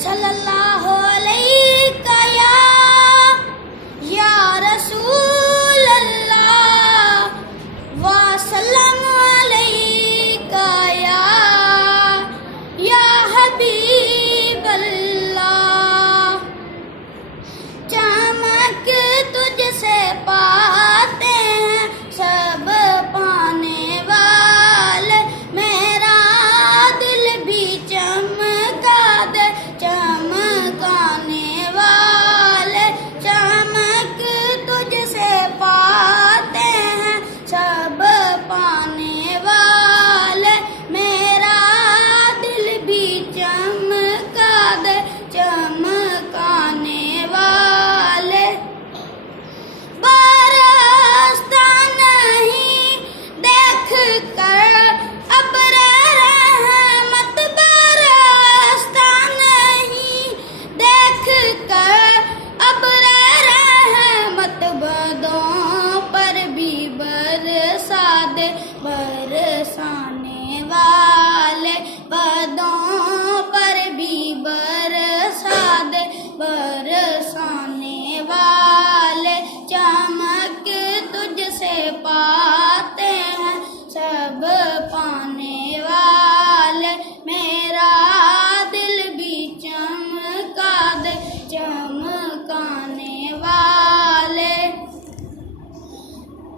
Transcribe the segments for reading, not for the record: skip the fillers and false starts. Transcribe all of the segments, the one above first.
सल्लल्लाहु अलैका या रसूल अल्लाह व सल्लम अलैका या हबीब अल्लाह। चमक तुझसे पाते हैं सब पाने वाले, मेरा दिल भी चमका दे चमकाने वाले। चमक तुझसे पाते हैं सब पाने वाले, मेरा दिल भी चमका दे चमकाने वाले। बरसता नहीं देख कर अब्र रहमत, बरसता नहीं देख कर अब्र रहमत, बदों पर भी बरसा दे बरसाने वाले। बदों पर भी बरसा दे बरसाने वाले। चमक तुझसे पाते हैं सब पाने वाले, मेरा दिल भी चमका दे चमकाने वाले।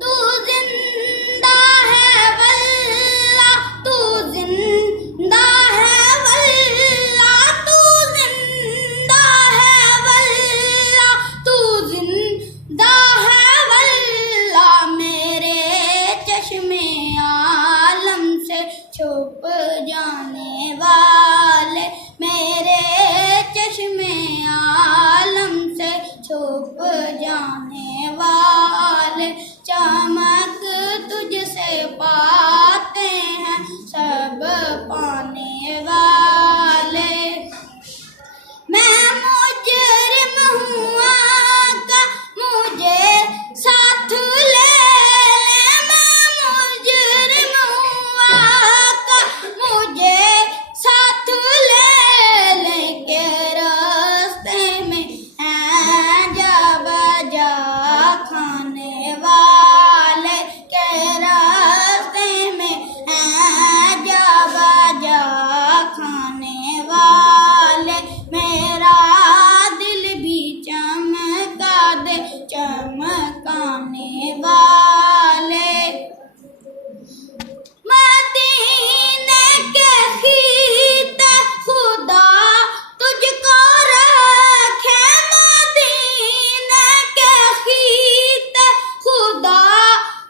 तू जिंदा है वल्लाह, तू जिंदा है वल्लाह, तू जिंदा है वल्लाह, तू जिंदा है वल्लाह। मेरे चश्मे आलम से छुप जाने वाले, मेरे चश्मे आलम से छुप जाने वाले। चमक तुझसे पाते हैं सब पाने वाले। मैं मुजरिम हूँ आका मुझे साथ ले ले, मैं मुजरिम हूँ आका मुझे साथ ले ले। के रास्ते में हैं जा बजा खाने वाले, के रास्ते में हैं जा बजा खाने वाले। मेरा दिल भी चमका दे चमकाने वाले। मदीने के खीते खुदा तुझको रखे, मदीने के खीते खुदा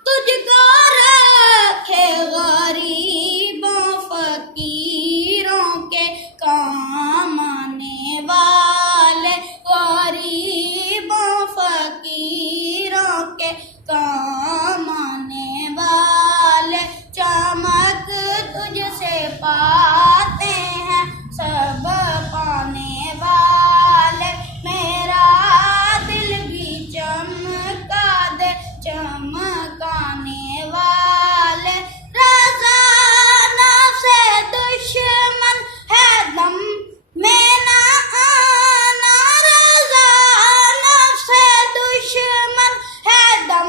तुझको रखे। गरीबों फकीरों के काम आने वाले, गरीबों फकीरों के काम आने वाले। चमक तुझसे पाते हैं सब पाने वाले, मेरा दिल भी चमका दे चमकाने वाले। रज़ा नफ्से दुश्मन है दम में ना आना, रज़ा नफ्से दुश्मन है दम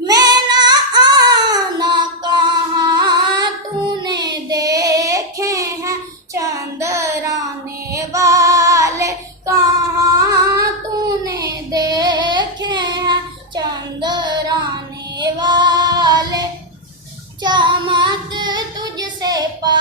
में ना आना। कहाँ तूने देखे हैं चंद्राने वाले, कहाँ तूने देखे हैं चंद्राने वाले। चमक तुझसे पा